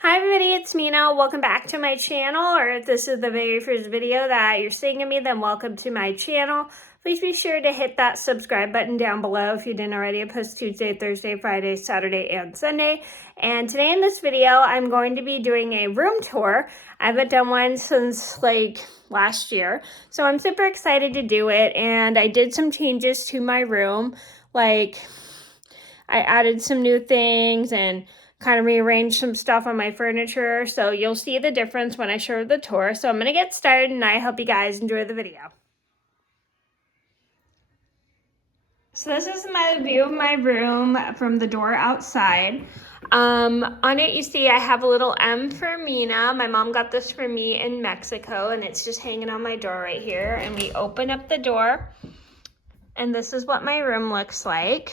Hi everybody, it's Mena. Welcome back to my channel, or if this is the very first video that you're seeing of me, then welcome to my channel. Please be sure to hit that subscribe button down below if you didn't already. I post Tuesday, Thursday, Friday, Saturday, and Sunday. And today in this video, I'm going to be doing a room tour. I haven't done one since like last year, so I'm super excited to do it. And I did some changes to my room, like I added some new things and kind of rearranged some stuff on my furniture, so you'll see the difference when I show the tour. So I'm going to get started, and I hope you guys enjoy the video. So this is my view of my room from the door outside. On it you see I have a little M for Mena. My mom got this for me in Mexico, and it's just hanging on my door right here. And we open up the door, and this is what my room looks like.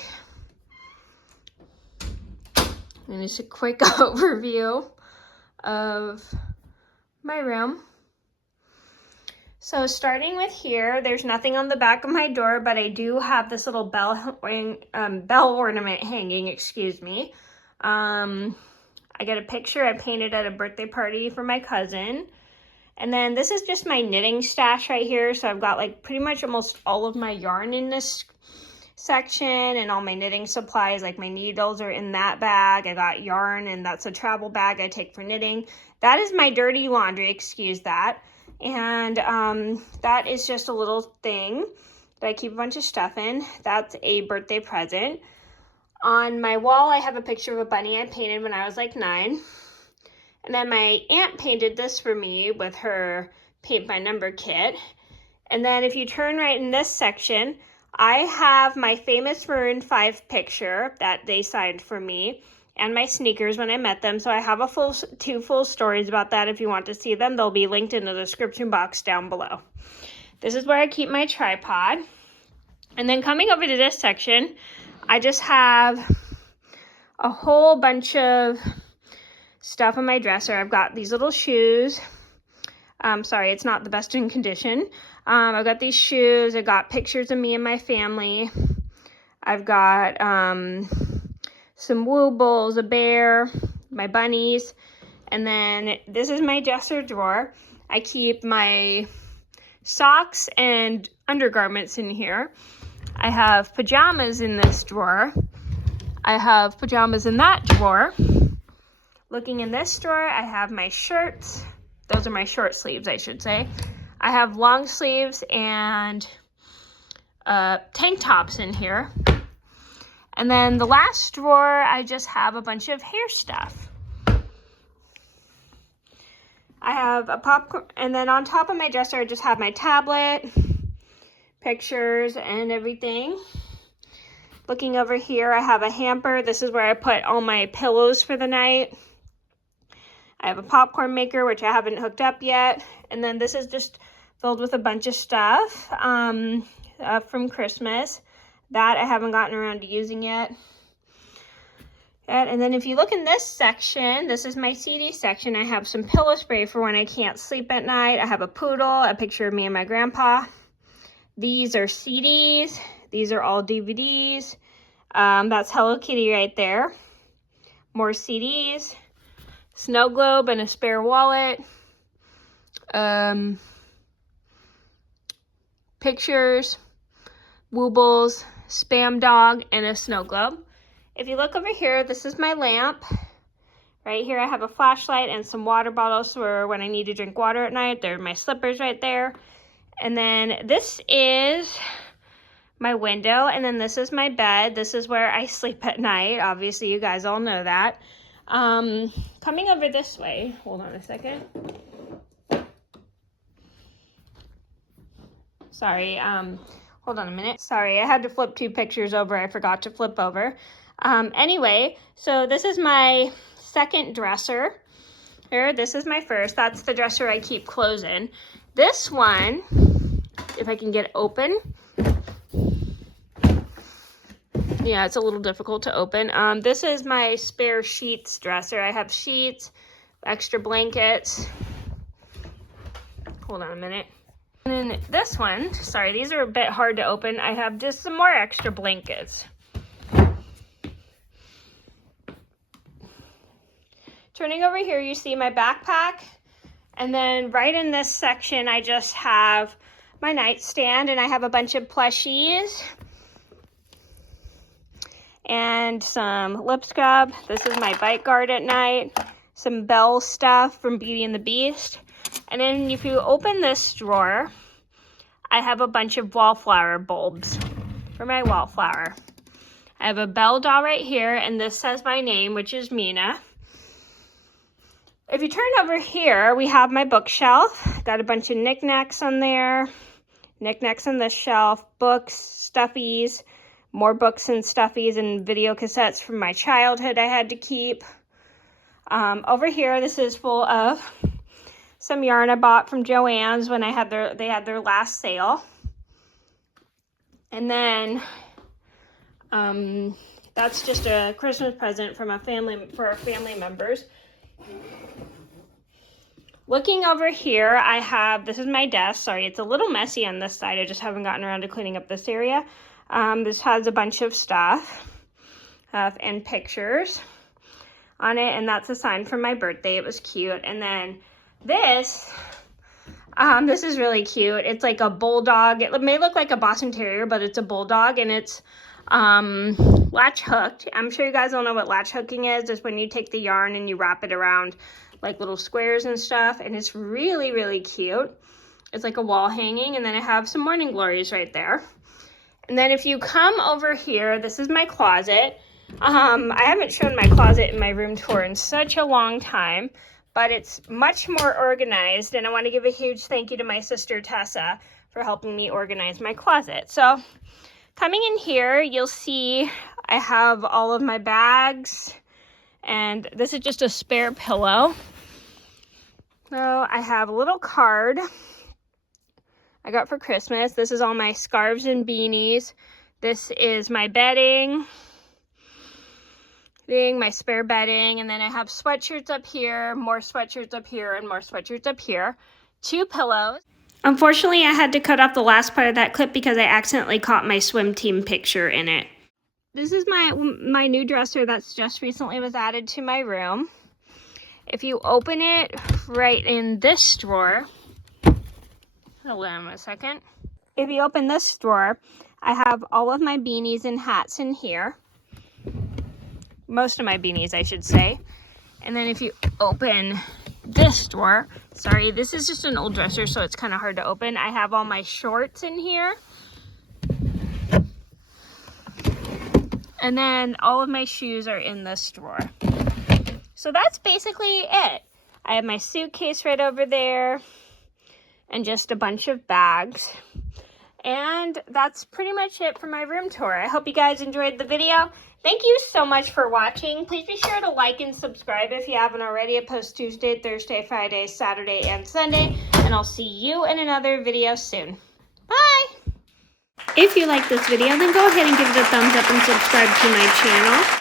And just a quick overview of my room. So starting with here, there's nothing on the back of my door, but I do have this little bell ornament hanging, excuse me. I got a picture I painted at a birthday party for my cousin. And then this is just my knitting stash right here. So I've got like pretty much almost all of my yarn in this section, and all my knitting supplies, like my needles are in that bag. I got yarn, and that's a travel bag I take for knitting. That is my dirty laundry, excuse that. And that is just a little thing that I keep a bunch of stuff in. That's a birthday present. On my wall I have a picture of a bunny I painted when I was like 9. And then my aunt painted this for me with her paint by number kit. And then if you turn right in this section, I have my famous Maroon 5 picture that they signed for me, and my sneakers when I met them. So I have two full stories about that. If you want to see them, they'll be linked in the description box down below. This is where I keep my tripod. And then coming over to this section, I just have a whole bunch of stuff on my dresser. I've got these little shoes. Sorry, it's not the best in condition. I've got these shoes. I've got pictures of me and my family. I've got some woobles, a bear, my bunnies. And then this is my dresser drawer. I keep my socks and undergarments in here. I have pajamas in this drawer. I have pajamas in that drawer. Looking in this drawer, I have my shirts. Those are my short sleeves, I should say. I have long sleeves and tank tops in here. And then the last drawer, I just have a bunch of hair stuff. I have a popcorn, and then on top of my dresser, I just have my tablet, pictures, and everything. Looking over here, I have a hamper. This is where I put all my pillows for the night. I have a popcorn maker, which I haven't hooked up yet. And then this is just filled with a bunch of stuff from Christmas that I haven't gotten around to using yet. And then if you look in this section, this is my CD section. I have some pillow spray for when I can't sleep at night. I have a poodle, a picture of me and my grandpa. These are CDs. These are all DVDs. That's Hello Kitty right there. More CDs. Snow globe and a spare wallet. Pictures, woobles, spam dog, and a snow globe. If you look over here, this is my lamp. Right here I have a flashlight and some water bottles for when I need to drink water at night. There are my slippers right there. And then this is my window, and then this is my bed. This is where I sleep at night. Obviously, you guys all know that. Coming over this way, hold on a second. Sorry, hold on a minute. Sorry, I had to flip 2 pictures over. I forgot to flip over. Anyway, so this is my second dresser. Here, this is my first. That's the dresser I keep clothes in. This one, if I can get it open. Yeah, it's a little difficult to open. This is my spare sheets dresser. I have sheets, extra blankets. Hold on a minute. And then this one, sorry, these are a bit hard to open. I have just some more extra blankets. Turning over here, you see my backpack. And then right in this section, I just have my nightstand, and I have a bunch of plushies and some lip scrub. This is my bite guard at night. Some Belle stuff from Beauty and the Beast. And then if you open this drawer, I have a bunch of wallflower bulbs for my wallflower. I have a Belle doll right here, and this says my name, which is Mena. If you turn over here, we have my bookshelf. Got a bunch of knickknacks on there. Knickknacks on this shelf, books, stuffies, more books and stuffies and video cassettes from my childhood I had to keep. Over here, this is full of some yarn I bought from Joann's when they had their last sale. And then that's just a Christmas present from for our family members. Looking over here, I have, this is my desk. Sorry, it's a little messy on this side. I just haven't gotten around to cleaning up this area. This has a bunch of stuff and pictures on it, and that's a sign from my birthday. It was cute. And then this is really cute. It's like a bulldog. It may look like a Boston Terrier, but it's a bulldog, and it's latch hooked. I'm sure you guys all know what latch hooking is. It's when you take the yarn and you wrap it around like little squares and stuff, and it's really, really cute. It's like a wall hanging, and then I have some morning glories right there. And then if you come over here, this is my closet. I haven't shown my closet in my room tour in such a long time, but it's much more organized, and I want to give a huge thank you to my sister Tessa for helping me organize my closet. So coming in here, you'll see I have all of my bags, and this is just a spare pillow. So I have a little card I got for Christmas. This is all my scarves and beanies. This is my bedding, my spare bedding, and then I have sweatshirts up here, more sweatshirts up here, and more sweatshirts up here. 2 pillows. Unfortunately, I had to cut off the last part of that clip because I accidentally caught my swim team picture in it. This is my new dresser that's just recently was added to my room. If you open it right in this drawer, hold on a second. If you open this drawer, I have all of my beanies and hats in here. Most of my beanies, I should say. And then if you open this drawer, sorry, this is just an old dresser, so it's kind of hard to open. I have all my shorts in here. And then all of my shoes are in this drawer. So that's basically it. I have my suitcase right over there and just a bunch of bags. And that's pretty much it for my room tour. I hope you guys enjoyed the video. Thank you so much for watching. Please be sure to like and subscribe if you haven't already. I post Tuesday, Thursday, Friday, Saturday, and Sunday. And I'll see you in another video soon. Bye! If you like this video, then go ahead and give it a thumbs up and subscribe to my channel.